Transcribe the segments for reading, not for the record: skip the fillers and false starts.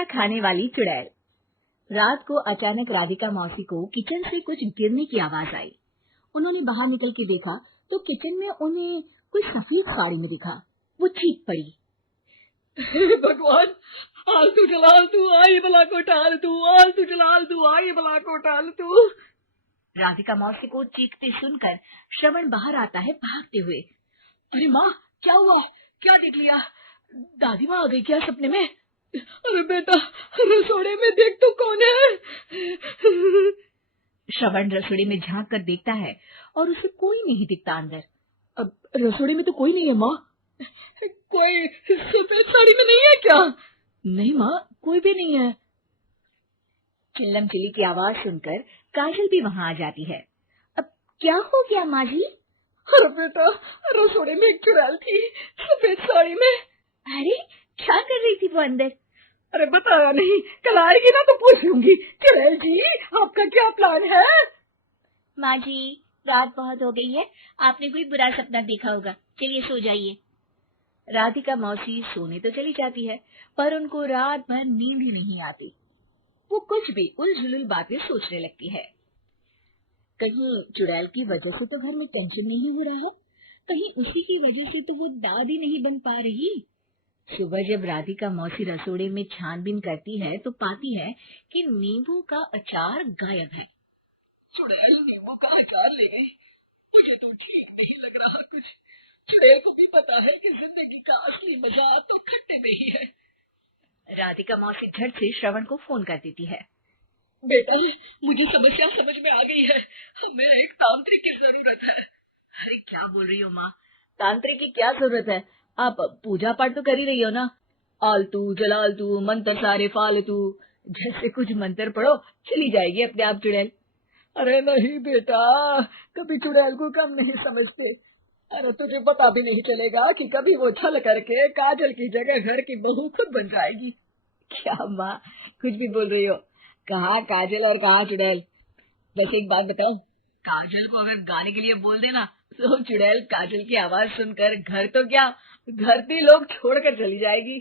हमेशा खाने वाली चुड़ैल। रात को अचानक राधिका मौसी को किचन से कुछ गिरने की आवाज आई। उन्होंने बाहर निकल के देखा तो किचन में उन्हें कोई सफेद साड़ी में दिखा। वो चीख पड़ी, भगवान, आलतू जलाल तू आई भला को टाल तू, आलतू जलाल तू आई भला को टाल तू। राधिका मौसी को चीखते सुनकर श्रवण बाहर आता है भागते हुए। अरे माँ, क्या हुआ? क्या देख लिया? दादी माँ आ गई क्या सपने में? अरे बेटा, रसोड़े में देख तो कौन है? श्रवण रसोड़े में झांक कर देखता है और उसे कोई नहीं दिखता अंदर। अब रसोड़े में तो कोई नहीं है माँ। कोई सफेद साड़ी में नहीं है क्या? नहीं माँ, कोई भी नहीं है। चिल्लम चिल्ली की आवाज सुनकर काजल भी वहां आ जाती है। अब क्या हो गया माँ जी? अरे बेटा, रसोड़े में एक चुड़ैल थी सफेद साड़ी में। अरे क्या कर रही थी वो अंदर? अरे बताया नहीं, कल आएगी ना तो पूछ लूंगी। चुड़ैल जी, आपका क्या प्लान है? माँ जी, रात बहुत हो गई है, आपने कोई बुरा सपना देखा होगा, चलिए सो जाइए। राधिका मौसी सोने तो चली जाती है पर उनको रात भर नींद ही नहीं आती। वो कुछ भी उलझुल बातें सोचने लगती है। कहीं चुड़ैल की वजह से तो घर में टेंशन नहीं हो रहा, कहीं उसी की वजह से तो वो दादी नहीं बन पा रही। सुबह जब राधिका मौसी रसोड़े में छानबीन करती है तो पाती है कि नींबू का अचार गायब है। चुड़ैल नींबू का अचार ले गई, मुझे तो ठीक नहीं लग रहा कुछ। चुड़ैल को भी पता है कि जिंदगी का असली मजा तो खट्टे में ही है। राधिका मौसी झट से श्रवण को फोन कर देती है। बेटा, मुझे समस्या समझ में आ गई है, हमें एक तांत्रिक की जरूरत है। अरे क्या बोल रही हो माँ, तांत्रिक की क्या जरूरत है? आप पूजा पाठ तो कर ही रही हो ना। आलतू जलालतू मंत्र सारे फालतू जैसे कुछ मंत्र पढ़ो, चली जाएगी अपने आप चुड़ैल। अरे नहीं बेटा, कभी चुड़ैल को कम नहीं समझते। अरे तुझे पता भी नहीं चलेगा कि कभी वो छल करके काजल की जगह घर की बहू खुद बन जाएगी। क्या माँ, कुछ भी बोल रही हो? कहाँ काजल और कहाँ चुड़ैल? वैसे एक बात बताओ, काजल को अगर गाने के लिए बोल देना तो चुड़ैल काजल की आवाज सुनकर घर तो क्या धरती लोग छोड़कर चली जाएगी।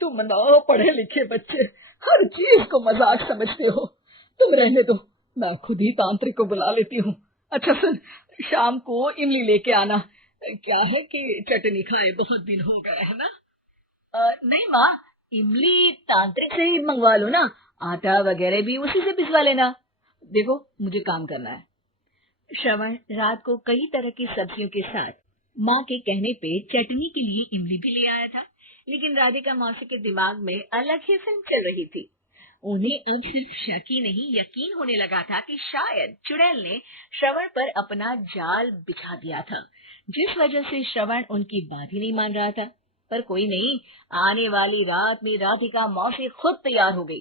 तुम ना पढ़े लिखे बच्चे हर चीज को मजाक समझते हो। तुम रहने दो, मैं खुद ही तांत्रिक को बुला लेती हूँ। अच्छा सुन, शाम को इमली लेके आना। क्या है कि चटनी खाए बहुत दिन हो गए है ना? नहीं माँ, इमली तांत्रिक से ही मंगवा लो ना, आटा वगैरह भी उसी से पिसवा लेना। देखो मुझे काम करना है। श्रवण रात को कई तरह की सब्जियों के साथ माँ के कहने पे चटनी के लिए इमली भी ले आया था, लेकिन राधिका मौसी के दिमाग में अलग ही फिल्म चल रही थी। उन्हें अब सिर्फ शक ही नहीं यकीन होने लगा था कि शायद चुड़ैल ने श्रवण पर अपना जाल बिछा दिया था, जिस वजह से श्रवण उनकी बात ही नहीं मान रहा था। पर कोई नहीं, आने वाली रात में राधिका मौसी खुद तैयार हो गई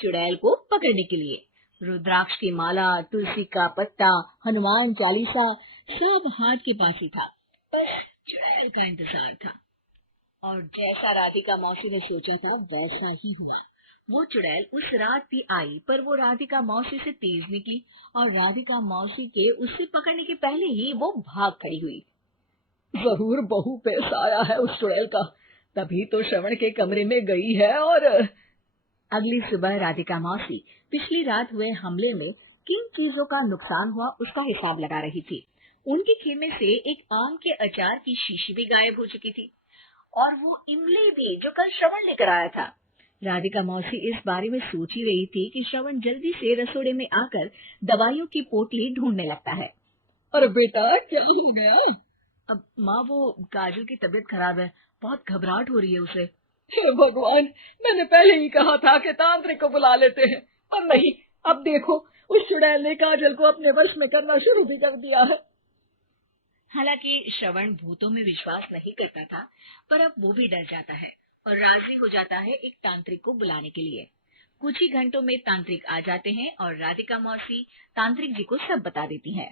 चुड़ैल को पकड़ने के लिए। रुद्राक्ष की माला, तुलसी का पत्ता, हनुमान चालीसा सब हाथ के पास ही था, बस चुड़ैल का इंतजार था। और जैसा राधिका मौसी ने सोचा था वैसा ही हुआ। वो चुड़ैल उस रात भी आई, पर वो राधिका मौसी से तेज निकली और राधिका मौसी के उससे पकड़ने के पहले ही वो भाग खड़ी हुई। जरूर बहू पे साया है उस चुड़ैल का, तभी तो श्रवण के कमरे में गई है। और अगली सुबह राधिका मौसी पिछली रात हुए हमले में किन चीजों का नुकसान हुआ उसका हिसाब लगा रही थी। उनके खेमे से एक आम के अचार की शीशी भी गायब हो चुकी थी और वो इमली भी जो कल श्रवण लेकर आया था। राधिका मौसी इस बारे में सोच ही रही थी कि श्रवण जल्दी से रसोड़े में आकर दवाइयों की पोटली ढूंढने लगता है। अरे बेटा, क्या हो गया? अब माँ, वो काजल की तबीयत खराब है, बहुत घबराहट हो रही है उसे। भगवान, मैंने पहले ही कहा था कि तांत्रिक को बुला लेते हैं, और नहीं, अब देखो उस चुड़ैल ने काजल को अपने वश में करना शुरू भी कर दिया है। हालांकि श्रवण भूतों में विश्वास नहीं करता था, पर अब वो भी डर जाता है और राजी हो जाता है एक तांत्रिक को बुलाने के लिए। कुछ ही घंटों में तांत्रिक आ जाते हैं और राधिका मौसी तांत्रिक जी को सब बता देती है।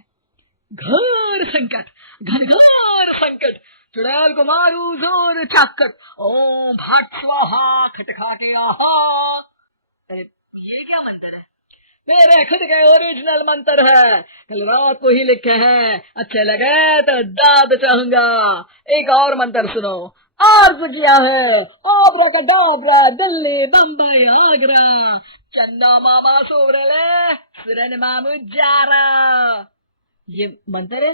घोर संकट, घनघोर संकट, चुड़ैल को मारू जोर चाकट, ओम भट स्वाहा खटखाटे आहा। अरे ये क्या मंत्र है? मेरे खुद के ओरिजिनल मंत्र है, कल रात को ही लिखे हैं। अच्छे लगे तो दाद चाहूंगा। एक और मंत्र सुनो, और गुजिया है, आबरा का डाबरा, दिल्ली, बम्बई, आगरा, चंदा मामा सोबरले, सुरन मामू जारा। ये मंत्र है?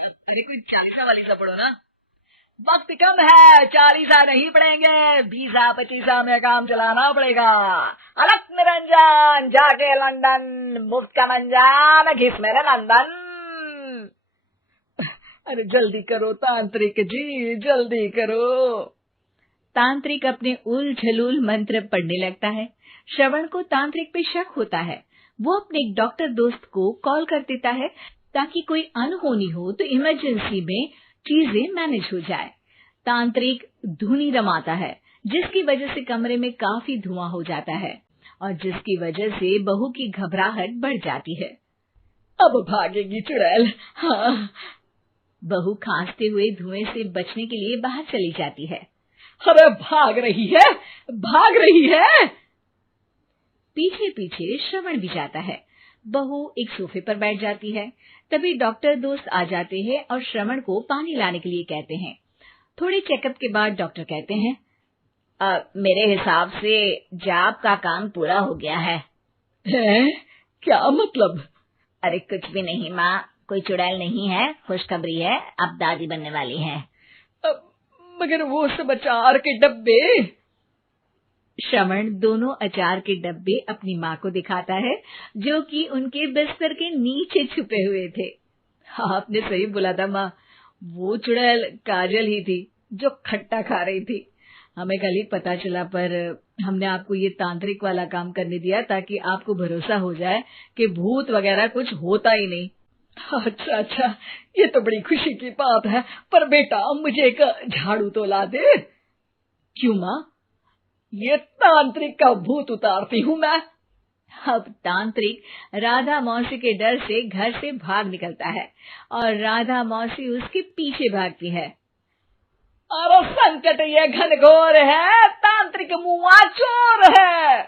अरे कोई चालीसा वाली सा पढ़ो ना। वक्त कम है, 40 नहीं पड़ेंगे, 20-25 में काम चलाना पड़ेगा। अलग निरंजन जाके लंदन, मुफ्त का मंजान घिस मेरे नंदन। अरे जल्दी करो तांत्रिक जी, जल्दी करो। तांत्रिक अपने उल झलूल मंत्र पढ़ने लगता है। श्रवण को तांत्रिक पे शक होता है। वो अपने एक डॉक्टर दोस्त को कॉल कर देता है ताकि कोई अनहोनी हो तो इमरजेंसी में चीजें मैनेज हो जाए। तांत्रिक धुनी रमाता है, जिसकी वजह से कमरे में काफी धुआं हो जाता है और जिसकी वजह से बहू की घबराहट बढ़ जाती है। अब भागेगी चुड़ैल। हाँ। बहू खांसते हुए धुएं से बचने के लिए बाहर चली जाती है। अरे भाग रही है, भाग रही है। पीछे पीछे श्रवण भी जाता है। बहू एक सोफे पर बैठ जाती है। तभी डॉक्टर दोस्त आ जाते हैं और श्रवण को पानी लाने के लिए कहते हैं। थोड़े चेकअप के बाद डॉक्टर कहते हैं, मेरे हिसाब से जाप का काम पूरा हो गया है। क्या मतलब? अरे कुछ भी नहीं माँ, कोई चुड़ैल नहीं है, खुशखबरी है, अब दादी बनने वाली है। मगर वो सब अचार के डब्बे। श्रवण दोनों अचार के डब्बे अपनी माँ को दिखाता है, जो कि उनके बिस्तर के नीचे छुपे हुए थे। आपने सही बोला था माँ, वो चुड़ैल काजल ही थी जो खट्टा खा रही थी। हमें कल ही पता चला, पर हमने आपको ये तांत्रिक वाला काम करने दिया ताकि आपको भरोसा हो जाए कि भूत वगैरह कुछ होता ही नहीं। अच्छा अच्छा, ये तो बड़ी खुशी की बात है। पर बेटा मुझे एक झाड़ू तो ला दे। क्यों माँ? ये तांत्रिक का भूत उतारती हूँ मैं। अब तांत्रिक राधा मौसी के डर से घर से भाग निकलता है और राधा मौसी उसके पीछे भागती है। अरे संकट ये घनघोर है, तांत्रिक मुआ चोर है।